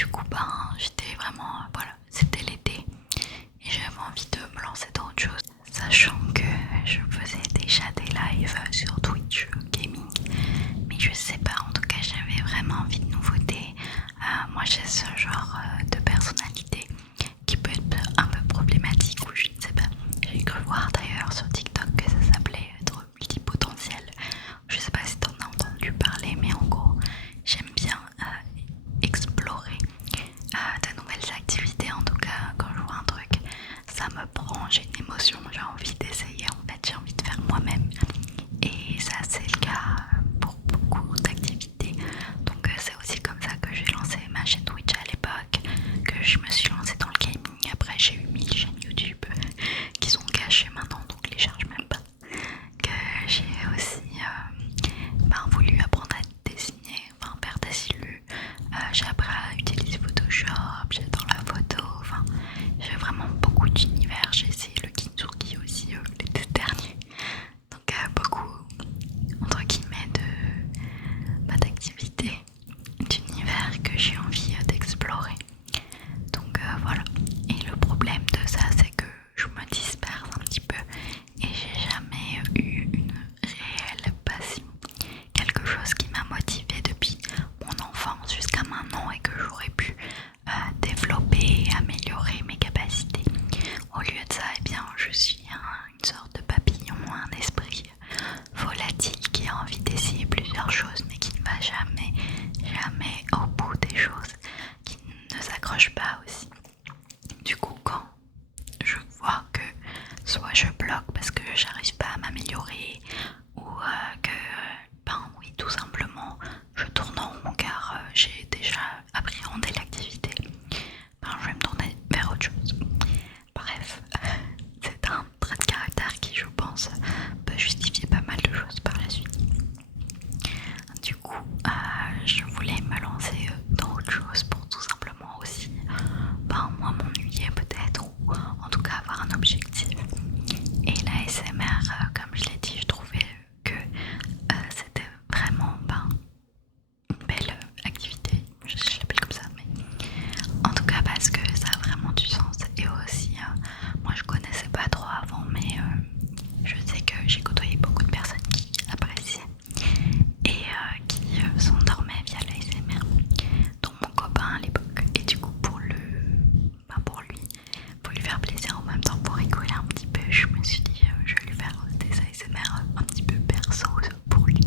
du coup, j'étais vraiment, voilà, c'était l'été et j'avais envie de me lancer dans autre chose. Sachant que je faisais déjà des lives sur Twitch gaming, mais je sais pas, en tout cas j'avais vraiment envie de nouveautés. Moi j'ai ce genre de personnalité qui peut être un peu problématique ou je ne sais pas. J'ai cru voir d'ailleurs sur TikTok que ça s'appelait être multipotentiel. Je sais pas si t'en as entendu parler, mais en gros j'aime bien explorer de nouvelles activités. En tout cas quand je vois un truc ça me prend, j'ai une émotion, j'ai envie d'essayer, en fait j'ai envie de faire moi-même et ça c'est le cas pour beaucoup d'activités. Donc c'est aussi comme ça que j'ai lancé ma chaîne Twitch à l'époque, que je me suis lancée dans le gaming. Après j'ai eu 1000 chaînes YouTube qui sont cachées maintenant, donc les charge même pas. Que j'ai aussi voulu apprendre à dessiner, faire des illus. J'ai appris à utiliser Photoshop, j'adore la photo, j'ai vraiment beaucoup d'univers. J'ai essayé le kintsugi aussi l'été dernier. Donc beaucoup entre guillemets d'activités, d'univers que j'ai envie d'explorer. Donc voilà. Et le problème de ça c'est que je me disperse un petit peu et j'ai jamais eu une réelle passion, quelque chose qui m'a motivée depuis mon enfance jusqu'à maintenant et que j'aurais pu développer et améliorer mes capacités. Au lieu de ça, eh bien, je suis une sorte de papillon, un esprit volatile qui a envie d'essayer plusieurs choses mais qui ne va jamais au bout des choses, qui ne s'accroche pas aussi. Du coup, quand je vois que soit je bloque parce que j'arrive pas à m'améliorer ou que oui, tout simplement je tourne en rond car j'ai déjà appréhendé l'activité, je vais me tourner vers autre chose. Bref, c'est un trait de caractère qui je pense peut justifier pas mal de choses par la suite. Du coup je voulais me lancer dans autre chose pour tout simplement aussi moi m'ennuyer peut-être, ou en tout cas avoir un objectif. Et la SMR, comme je l'ai dit, je trouvais que c'était vraiment une belle activité, je l'appelle comme ça, mais en tout cas parce que ça a vraiment du sens. Et aussi moi je connaissais pas trop avant, mais je sais que j'ai côtoyé beaucoup de personnes qui appréciaient et qui s'endormaient via la SMR, dont mon copain à l'époque. Et du coup pour lui faire plaisir en même temps, pour rigoler un petit peu, je me suis dit je vais lui faire des ASMR un petit peu perso pour lui.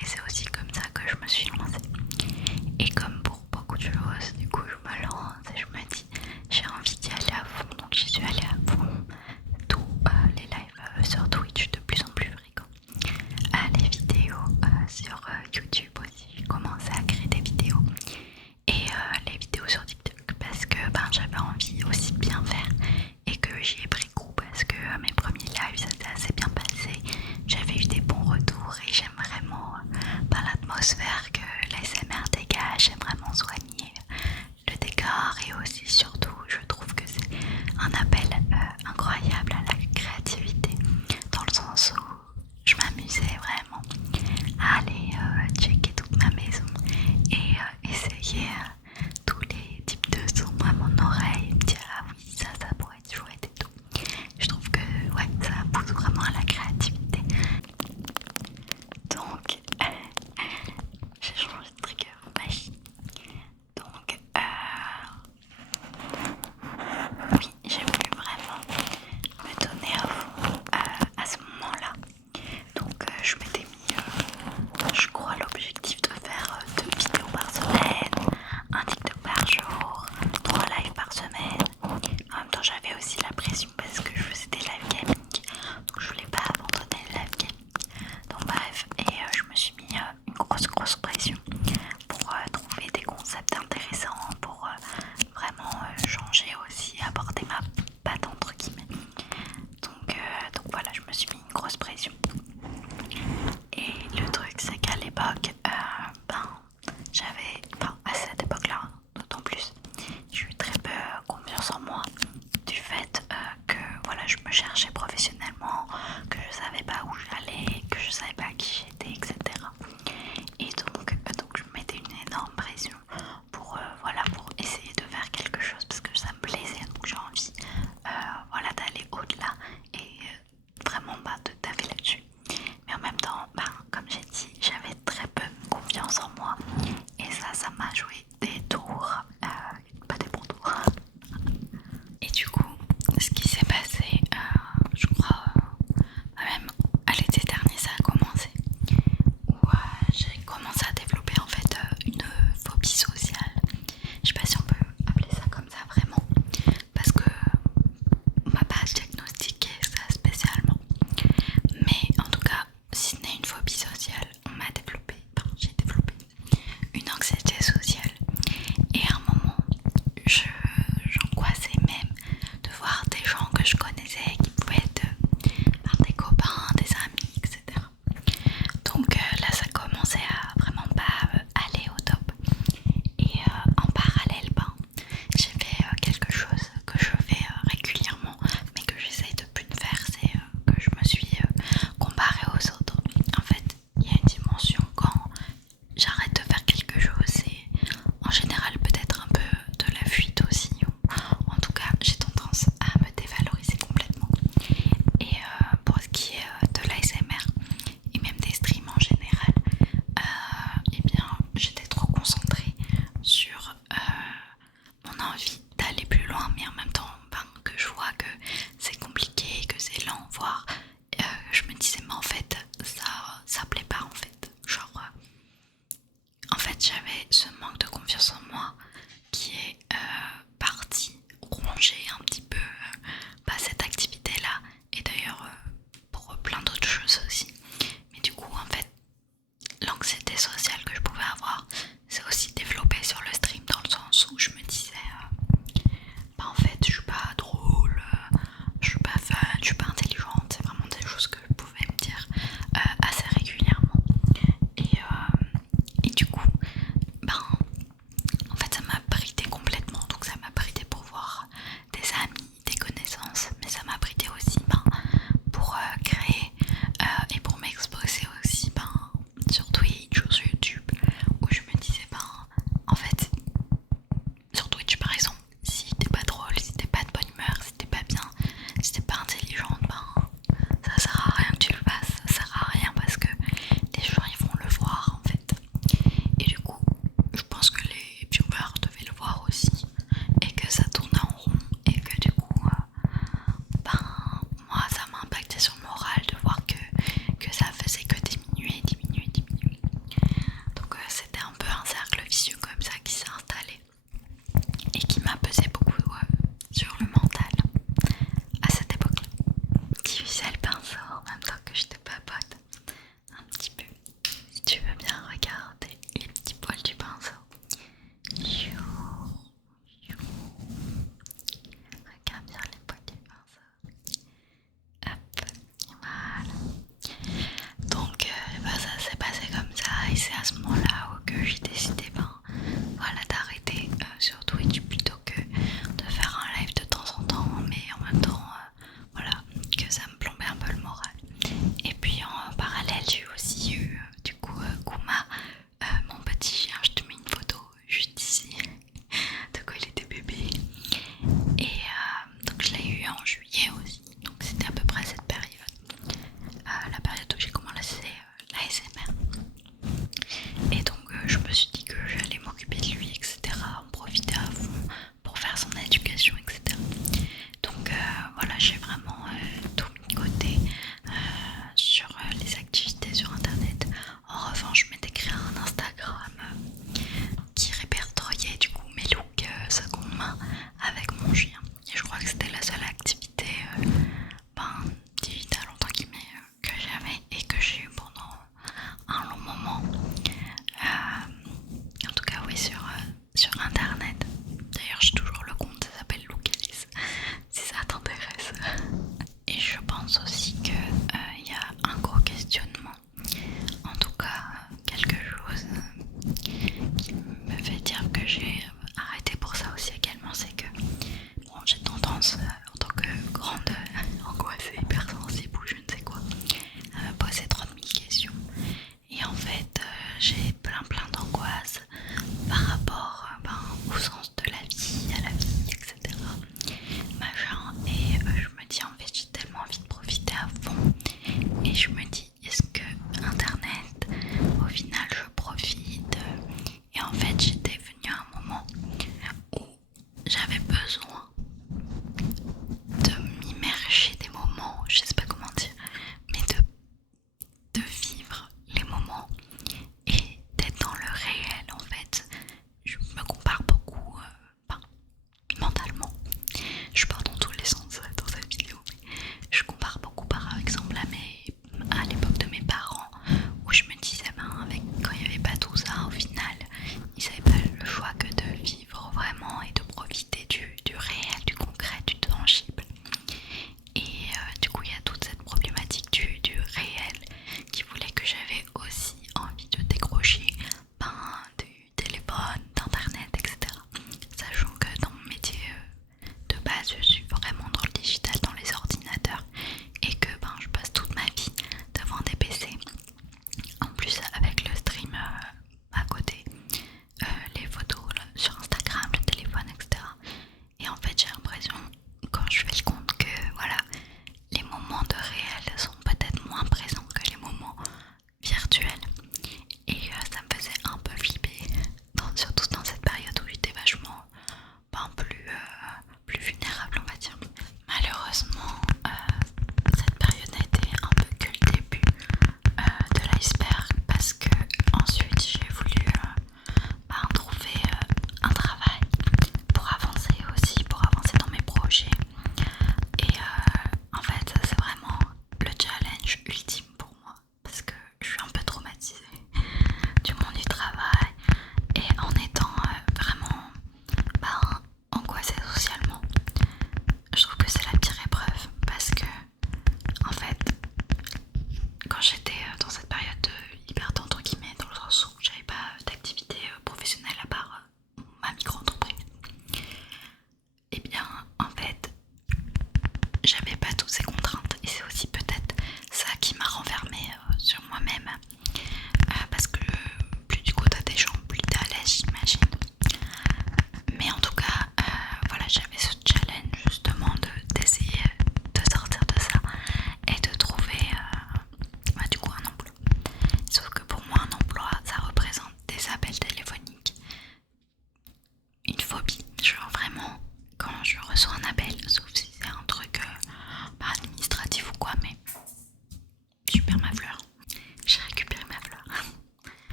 Et c'est aussi comme ça que je me suis lancée. Et comme pour beaucoup de choses, du coup je me lance et je me dis j'ai envie d'y aller à fond, donc j'y suis allée à fond. Tous les lives sur Twitch de plus en plus fréquents, les vidéos sur YouTube aussi, j'ai commencé à créer des vidéos et les vidéos sur TikTok parce que j'avais envie aussi de bien faire et que j'y ai pris goût parce que mes premiers lives ça s'est assez bien passé, j'avais eu des bons retours et j'aime vraiment l'atmosphère que l'ASMR dégage, j'aime vraiment soigner le décor et aussi surtout je trouve que c'est un appel incroyable à la créativité dans le sens où je m'amusais vraiment à aller checker toute ma maison et essayer tous les types de sons à mon oreille et me dire ah oui ça pourrait être chouette et tout. envie d'aller plus loin, mais en même temps que je vois que c'est compliqué, que c'est lent, voire je me disais mais en fait ça plaît pas en fait. Genre en fait j'avais ce manque de confiance en moi qui est parti ronger un petit peu cette activité là, et d'ailleurs pour plein d'autres choses aussi. Mais du coup en fait l'anxiété sociale que je pouvais avoir s'est aussi développée sur le stream, dans le sens où je me disais en fait je suis pas drôle, je suis pas fun, je suis pas intelligente. C'est vraiment des choses que je pouvais me dire assez régulièrement. Et du coup en fait ça m'a bridé complètement. Donc ça m'a bridé pour voir des amis, des connaissances, mais ça m'a bridé aussi pour créer et pour m'exposer aussi sur Twitch ou sur YouTube, où je me disais en fait sur Twitch par exemple, si t'es pas drôle, si t'es pas de bonne humeur, si t'es pas bien, si t'es pas intelligente, ça sert à rien que tu le fasses, ça sert à rien, parce que les gens ils vont le voir en fait. Et du coup je pense que les viewers devaient le voir aussi, et que ça tournait en rond, et que du coup moi ça m'a impacté sur le moral de voir que ça faisait que diminuer. Donc c'était un peu un cercle vicieux comme ça qui s'est installé et qui m'a pesé beaucoup sur le mental à cette époque-là. Difficile le pinceau en même temps que je te papote un petit peu. Si tu veux bien regarder les petits poils du pinceau. Regarde bien les poils du pinceau. Hop, voilà. Donc ça s'est passé comme ça, et c'est à ce moment-là que j'ai décidé d'arrêter sur Twitch plutôt que de faire un live de temps en temps, mais en même temps que ça me plombait un peu le moral. Et puis en parallèle j'ai aussi eu du coup Kuma, mon petit chien. Je te mets une photo juste ici de quand il était bébé, et donc je l'ai eu en juillet aussi, donc c'était à peu près cette période, la période où j'ai commencé l'ASMR. Et donc je me suis dit que j'allais m'occuper de lui, etc., en profiter à fond pour faire son éducation, etc. Donc j'ai vraiment tout mis de côté sur les activités sur internet. En revanche, je m'étais créé un Instagram qui répertoriait du coup mes looks seconde main avec mon chien. Et je crois que c'était la seule activité digitale entre guillemets que j'avais et que j'ai eu pendant un long moment. En tout cas oui, sur internet. D'ailleurs j'ai toujours le compte, ça s'appelle Lookalis, si ça t'intéresse. Et je pense aussi que y a un gros questionnement, en tout cas quelque chose qui me fait dire que j'ai arrêté pour ça aussi également. C'est que j'ai tendance en tant que grande angoissée, hypersensible ou je ne sais quoi, à me poser 30 000 questions. Et en fait j'ai plein d'angoisses par rapport au sens de la vie, à la vie, etc. Et je me dis en fait j'ai tellement envie de profiter à fond, et je me dis est-ce que internet au final je profite, et en fait j'étais venue à un moment où j'avais besoin de m'immerger des moments, je sais pas comment dire, mais de vivre les moments et d'être dans le réel. En fait je me compare beaucoup mentalement, je pars dans tous les sens dans cette vidéo, mais je compare beaucoup par exemple à l'époque de mes parents, où je me disais quand il n'y avait pas tout ça, au final ils n'avaient pas le choix que de vivre vraiment et de profiter du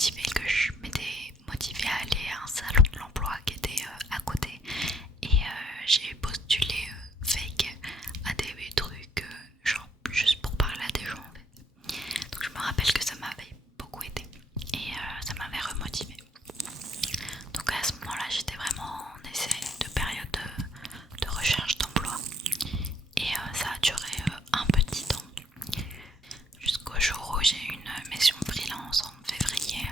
motivée, que je m'étais motivée à aller à un salon de l'emploi qui était à côté. Et j'ai postulé fake à des trucs genre juste pour parler à des gens en fait. Donc je me rappelle que ça m'avait beaucoup aidé et ça m'avait remotivée. Donc à ce moment-là j'étais vraiment en essai de période de recherche d'emploi et ça a duré un petit temps jusqu'au jour où j'ai eu une mission freelance en février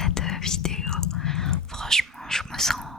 cette vidéo. Franchement, je me sens